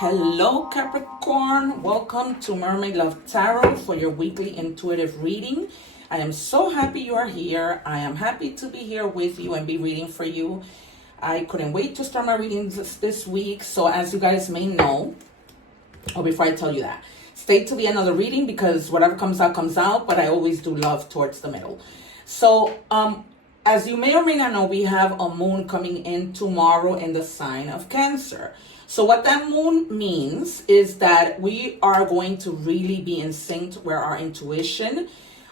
Hello Capricorn, welcome to Mermaid Love Tarot for your weekly intuitive reading. I am so happy you are here. I am happy to be here with you and be reading for you. I couldn't wait to start my readings this week. So as you guys may know, or before I tell you that, stay to the end of the reading because whatever comes out, but I always do love towards the middle. So as you may or may not know, we have a moon coming in tomorrow in the sign of Cancer. So what that moon means is that we are going to really be in sync where our intuition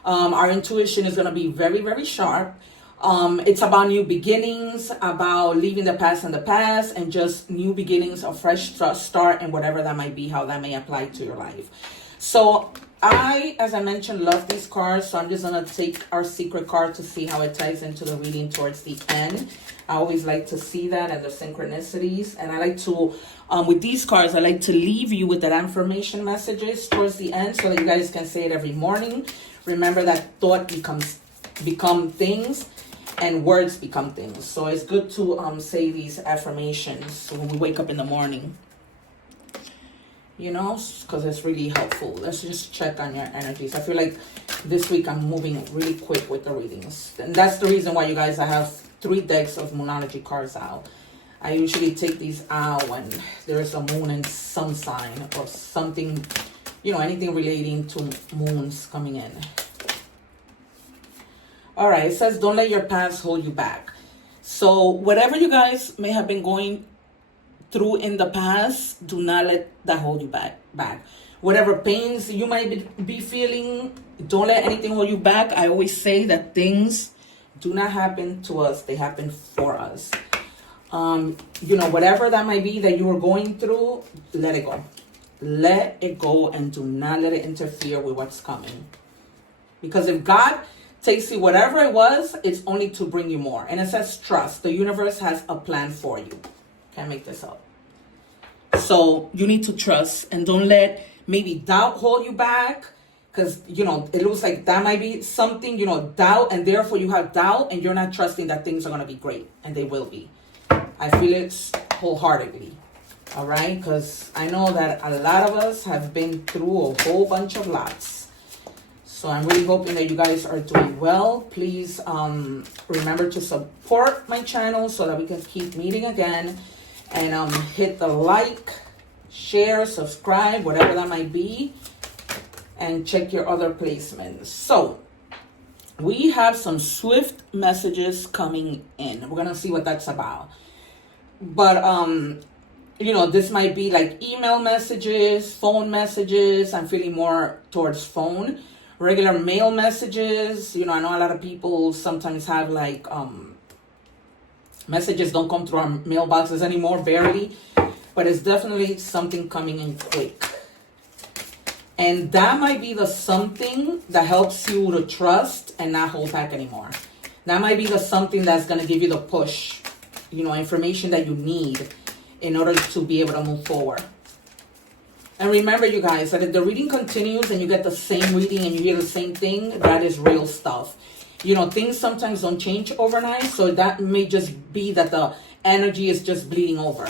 is going to be very, very sharp. It's about new beginnings, about leaving the past in the past, and just new beginnings, a fresh start, and whatever that might be, how that may apply to your life. So I, as I mentioned, love these cards. So I'm just going to take our secret card to see how it ties into the reading towards the end. I always like to see that and the synchronicities. And I like to, with these cards, I like to leave you with that affirmation messages towards the end so that you guys can say it every morning. Remember that thought become things and words become things. So it's good to say these affirmations when we wake up in the morning. You know, because it's really helpful. Let's just check on your energies. I feel like this week I'm moving really quick with the readings. And that's the reason why, you guys, I have 3 decks of Moonology cards out. I usually take these out when there's a moon in some sign or something, you know, anything relating to moons coming in. All right, it says, don't let your past hold you back. So whatever you guys may have been going through in the past, do not let that hold you back. Whatever pains you might be feeling, don't let anything hold you back. I always say that things do not happen to us, they happen for us. You know, whatever that might be that you are going through, let it go. Let it go and do not let it interfere with what's coming. Because if God takes you whatever it was, it's only to bring you more. And it says trust. The universe has a plan for you. Can't make this up. So you need to trust and don't let maybe doubt hold you back. Because, you know, it looks like that might be something, you know, doubt. And therefore you have doubt and you're not trusting that things are going to be great. And they will be. I feel it wholeheartedly. All right. Because I know that a lot of us have been through a whole bunch of lots. So I'm really hoping that you guys are doing well. Please remember to support my channel so that we can keep meeting again. And hit the like, share, subscribe, whatever that might be. And check your other placements. So we have some swift messages coming in. We're going to see what that's about. But, you know, this might be like email messages, phone messages. I'm feeling more towards phone. Regular mail messages. You know, I know a lot of people sometimes have like messages don't come through our mailboxes anymore, barely. But it's definitely something coming in quick. And that might be the something that helps you to trust and not hold back anymore. That might be the something that's going to give you the push, you know, information that you need in order to be able to move forward. And remember, you guys, that if the reading continues and you get the same reading and you hear the same thing, that is real stuff. You know, things sometimes don't change overnight. So that may just be that the energy is just bleeding over.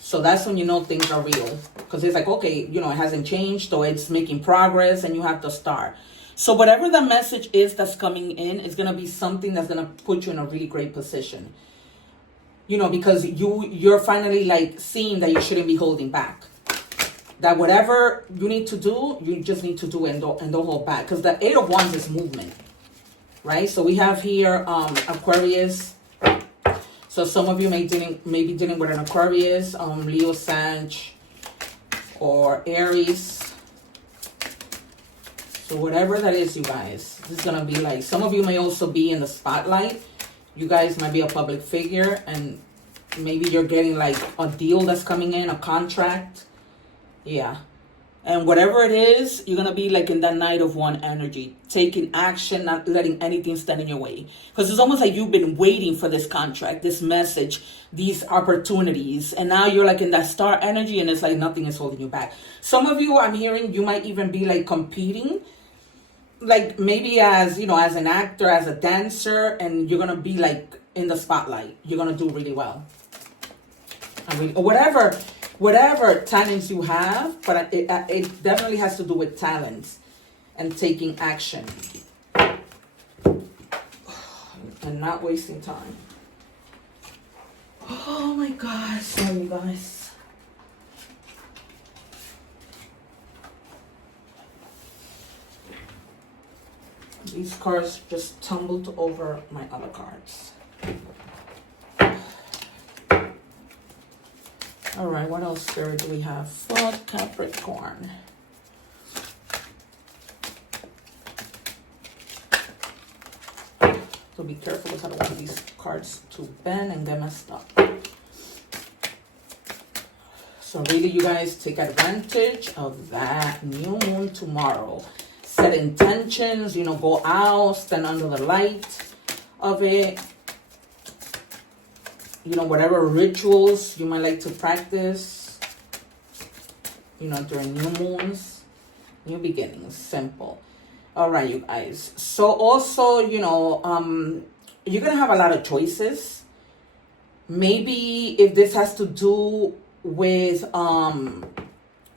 So that's when you know things are real. Because it's like, okay, you know, it hasn't changed or it's making progress and you have to start. So whatever the message is that's coming in is going to be something that's going to put you in a really great position. You know, because you're finally like seeing that you shouldn't be holding back. That whatever you need to do, you just need to do and don't hold back. Because the 8 of Wands is movement. Right? So we have here Aquarius. So some of you may be dealing with an Aquarius, Leo, Sag, or Aries. So whatever that is, you guys, this is going to be like, some of you may also be in the spotlight. You guys might be a public figure and maybe you're getting like a deal that's coming in, a contract. Yeah. And whatever it is, you're going to be like in that Knight of Wands energy, taking action, not letting anything stand in your way. Because it's almost like you've been waiting for this contract, this message, these opportunities. And now you're like in that Star energy and it's like nothing is holding you back. Some of you, I'm hearing, you might even be like competing, like maybe as, you know, as an actor, as a dancer, and you're going to be like in the spotlight. You're going to do really well. Or whatever whatever talents you have, but it definitely has to do with talents and taking action and not wasting time. Oh my God, sorry you guys. These cards just tumbled over my other cards. All right, what else, Spirit, do we have for Capricorn? So be careful because I don't want these cards to bend and get messed up. So really, you guys take advantage of that new moon tomorrow. Set intentions, you know, go out, stand under the light of it. You know, whatever rituals you might like to practice, you know, during new moons, new beginnings, simple. All right, you guys. So also, you know, you're going to have a lot of choices. Maybe if this has to do with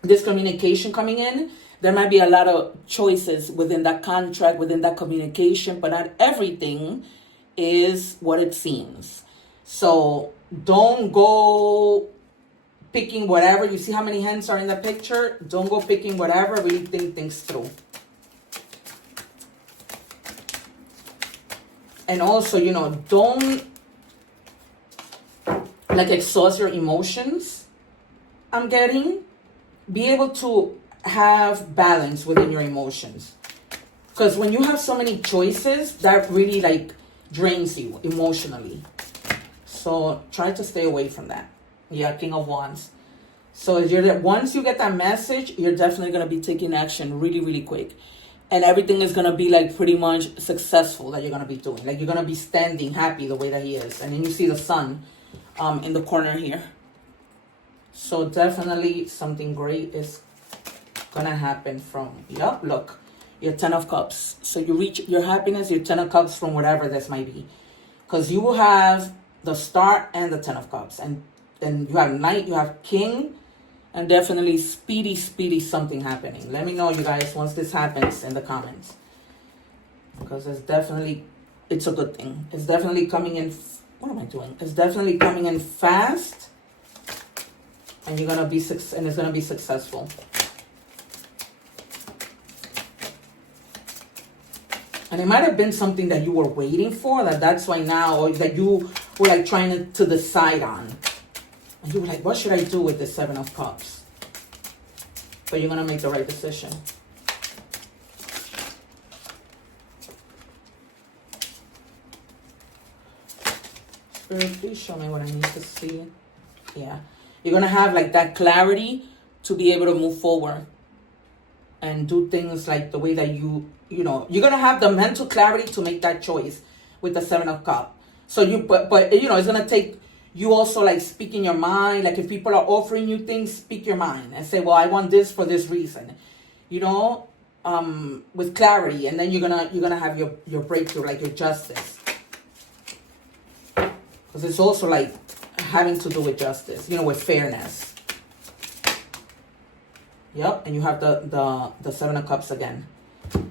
this communication coming in, there might be a lot of choices within that contract, within that communication, but not everything is what it seems. So don't go picking whatever. You see how many hands are in the picture? Don't go picking whatever. Really think things through. And also, you know, don't like exhaust your emotions. I'm getting. Be able to have balance within your emotions. Because when you have so many choices, that really like drains you emotionally. So try to stay away from that. Yeah, King of Wands. So once you get that message, you're definitely going to be taking action really, really quick. And everything is going to be like pretty much successful that you're going to be doing. Like you're going to be standing happy the way that he is. And then you see the sun in the corner here. So definitely something great is going to happen from, yep, look, your 10 of Cups. So you reach your happiness, your 10 of Cups from whatever this might be. Because you will have the Star and the 10 of Cups. And then you have Knight, you have King. And definitely speedy something happening. Let me know, you guys, once this happens in the comments. Because it's a good thing. It's definitely coming in. What am I doing? It's definitely coming in fast. And you're going to be, and it's going to be successful. And it might have been something that you were waiting for. That's why now, or that you were like trying to decide on. And you were like, what should I do with the 7 of Cups? But you're going to make the right decision. Spirit, please show me what I need to see. Yeah. You're going to have like that clarity to be able to move forward. And do things like the way that you know, you're going to have the mental clarity to make that choice with the 7 of Cups. So but you know, it's going to take you also like speaking your mind. Like if people are offering you things, speak your mind and say, well, I want this for this reason, you know, with clarity. And then you're gonna have your breakthrough, like your justice. Because it's also like having to do with justice, you know, with fairness. Yep, and you have the 7 of Cups again.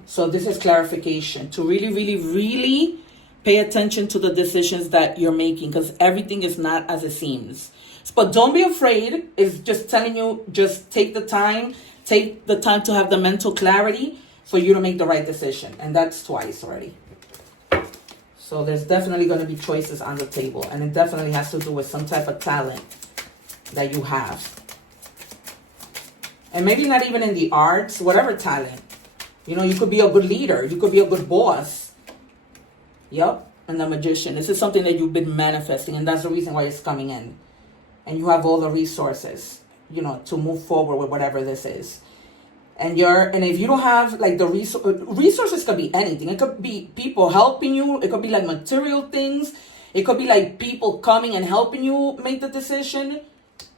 So this is clarification to really pay attention to the decisions that you're making, because everything is not as it seems. But don't be afraid. It's just telling you, just take the time to have the mental clarity for you to make the right decision. And that's twice already. So there's definitely going to be choices on the table. And it definitely has to do with some type of talent that you have. And maybe not even in the arts, whatever talent. You know, you could be a good leader. You could be a good boss. Yep, and the Magician. This is something that you've been manifesting, and that's the reason why it's coming in. And you have all the resources, you know, to move forward with whatever this is. And if you don't have like the resources could be anything. It could be people helping you. It could be like material things. It could be like people coming and helping you make the decision.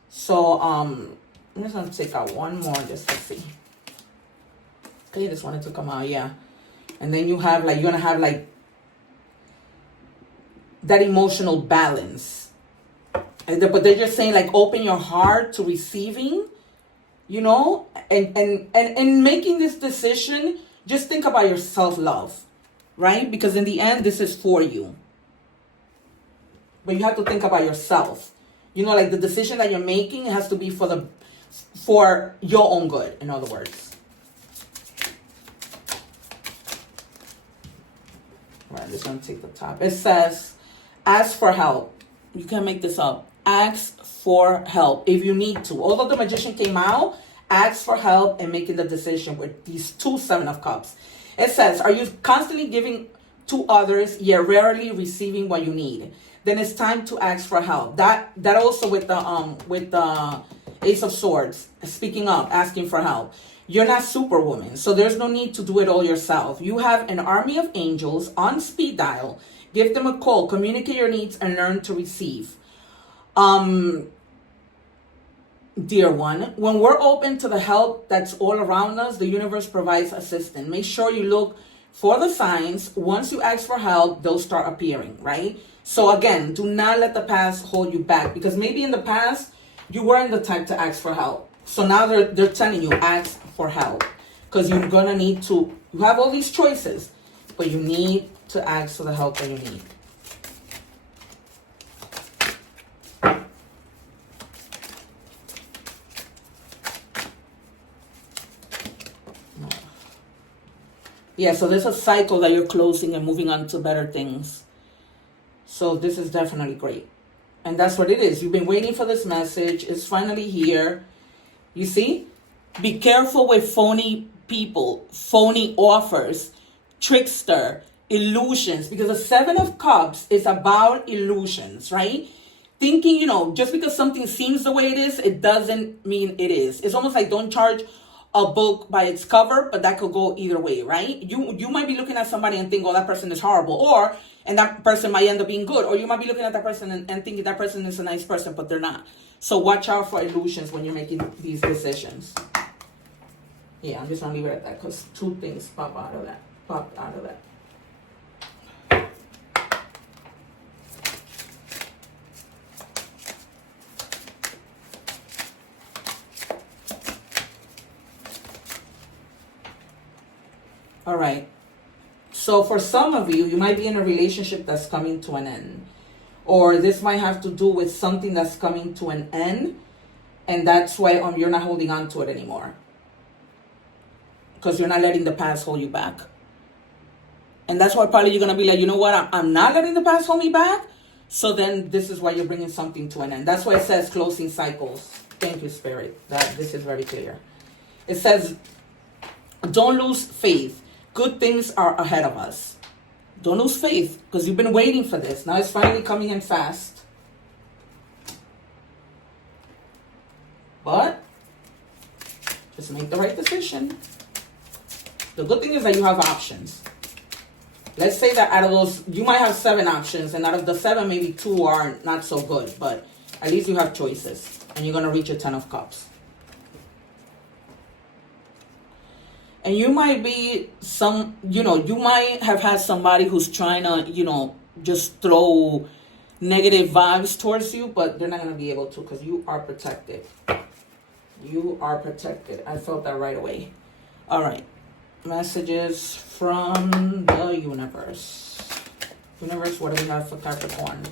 So I'm just gonna take out one more just to see. Okay, just wanted to come out, yeah. And then you're gonna have like that emotional balance. But they're just saying, like, open your heart to receiving, you know, and making this decision, just think about your self-love, right? Because in the end, this is for you. But you have to think about yourself. You know, like the decision that you're making, it has to be for your own good, in other words. All right, I'm just going to take the top. It says, ask for help. You can't make this up. Ask for help if you need to. Although the Magician came out, ask for help in making the decision with these two Seven of Cups. It says, are you constantly giving to others, yet rarely receiving what you need? Then it's time to ask for help. That also with the Ace of Swords, speaking up, asking for help. You're not Superwoman, so there's no need to do it all yourself. You have an army of angels on speed dial. Give them a call, communicate your needs, and learn to receive. Dear one, when we're open to the help that's all around us, the universe provides assistance. Make sure you look for the signs. Once you ask for help, they'll start appearing, right? So again, do not let the past hold you back, because maybe in the past, you weren't the type to ask for help. So now they're telling you, ask for help, because you're going to need to, you have all these choices, but you need to ask for the help that you need. Yeah, so there's a cycle that you're closing and moving on to better things. So this is definitely great. And that's what it is. You've been waiting for this message. It's finally here. You see? Be careful with phony people, phony offers, trickster, illusions. Because the Seven of Cups is about illusions, right? Thinking, you know, just because something seems the way it is, it doesn't mean it is. It's almost like don't charge a book by its cover, but that could go either way, right? You might be looking at somebody and think, oh, that person is horrible, and that person might end up being good, or you might be looking at that person and thinking that person is a nice person, but they're not. So watch out for illusions when you're making these decisions. Yeah, I'm just gonna leave it at that because two things popped out of that. All right. So for some of you, you might be in a relationship that's coming to an end. Or this might have to do with something that's coming to an end. And that's why you're not holding on to it anymore. Because you're not letting the past hold you back. And that's why probably you're going to be like, you know what? I'm not letting the past hold me back. So then this is why you're bringing something to an end. That's why it says closing cycles. Thank you, Spirit. This is very clear. It says, don't lose faith. Good things are ahead of us. Don't lose faith, because you've been waiting for this. Now it's finally coming in fast. But just make the right decision. The good thing is that you have options. Let's say that out of those, you might have 7 options, and out of the 7, maybe 2 are not so good, but at least you have choices, and you're going to reach your 10 of Cups. And you might be you might have had somebody who's trying to, just throw negative vibes towards you, but they're not going to be able to, because you are protected. You are protected. I felt that right away. All right. Messages from the universe. Universe, what do we have for Capricorn?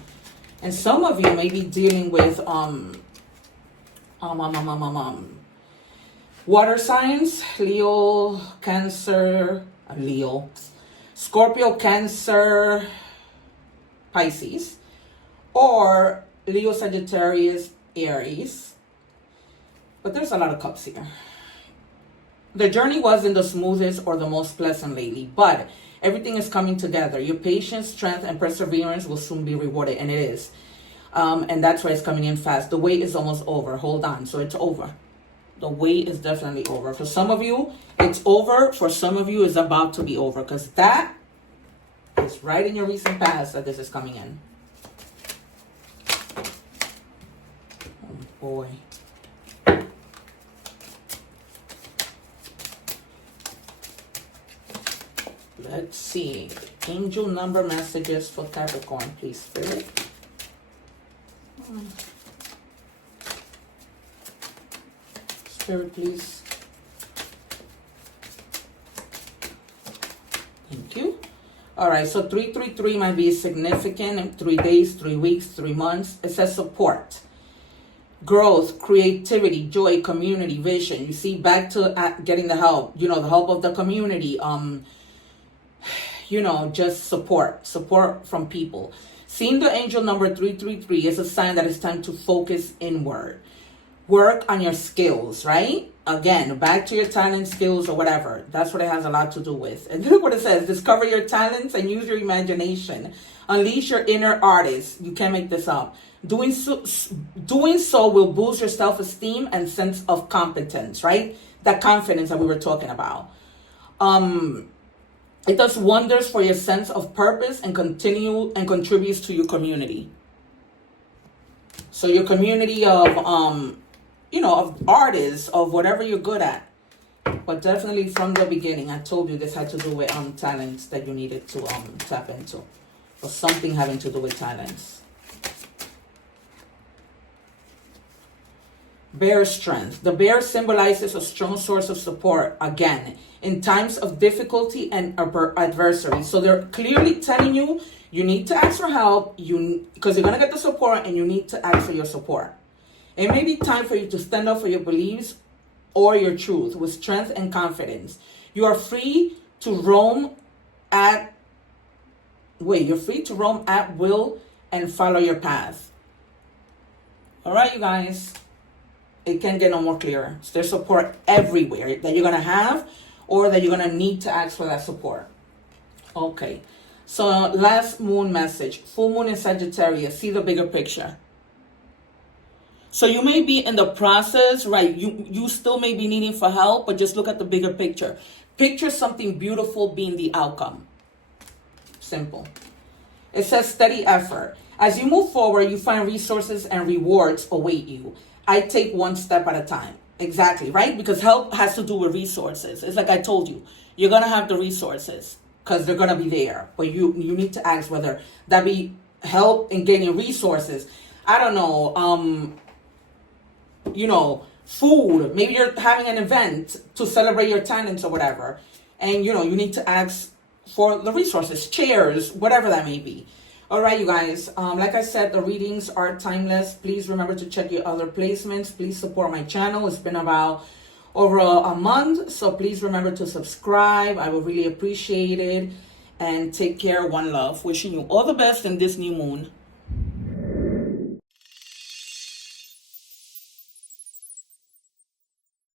And some of you may be dealing with water signs, Leo, Cancer, Scorpio, Cancer, Pisces, or Leo, Sagittarius, Aries. But there's a lot of cups here. The journey wasn't the smoothest or the most pleasant lately, but everything is coming together. Your patience, strength, and perseverance will soon be rewarded, and it is. And that's why it's coming in fast. The wait is almost over. Hold on. So it's over. The wait is definitely over. For some of you, it's over. For some of you, it's about to be over, because that is right in your recent past that this is coming in. Oh, boy. Let's see. Angel number messages for Capricorn, please, Spirit. Spirit, please. Thank you. All right, so 333 might be significant in 3 days, 3 weeks, 3 months. It says support, growth, creativity, joy, community, vision. You see, back to getting the help, you know, the help of the community. You know, just support from people. Seeing the angel number 333 is a sign that it's time to focus inward. Work on your skills, right? Again, back to your talent, skills, or whatever. That's what it has a lot to do with. And look what it says. Discover your talents and use your imagination. Unleash your inner artist. You can't make this up. Doing so will boost your self-esteem and sense of competence, right? That confidence that we were talking about. It does wonders for your sense of purpose and contributes to your community. So your community of you know, of artists, of whatever you're good at. But definitely from the beginning, I told you this had to do with talents that you needed to tap into. Or something having to do with talents. Bear strength. The bear symbolizes a strong source of support, again, in times of difficulty and adversity. So they're clearly telling you, you need to ask for help, because you're going to get the support, and you need to ask for your support. It may be time for you to stand up for your beliefs or your truth with strength and confidence. You are free to roam at will and follow your path. All right, you guys. It can't get no more clearer. So there's support everywhere that you're going to have or that you're going to need to ask for that support. Okay. So last moon message. Full moon in Sagittarius. See the bigger picture. So you may be in the process, right? You still may be needing for help, but just look at the bigger picture. Picture something beautiful being the outcome. Simple. It says steady effort. As you move forward, you find resources and rewards await you. I take one step at a time. Exactly, right? Because help has to do with resources. It's like I told you. You're going to have the resources because they're going to be there. But you need to ask whether that be help in getting resources. I don't know. You know, food. Maybe you're having an event to celebrate your talents or whatever. And, you know, you need to ask for the resources, chairs, whatever that may be. All right, you guys. Like I said, the readings are timeless. Please remember to check your other placements. Please support my channel. It's been about over a month. So please remember to subscribe. I would really appreciate it. And take care. One love. Wishing you all the best in this new moon.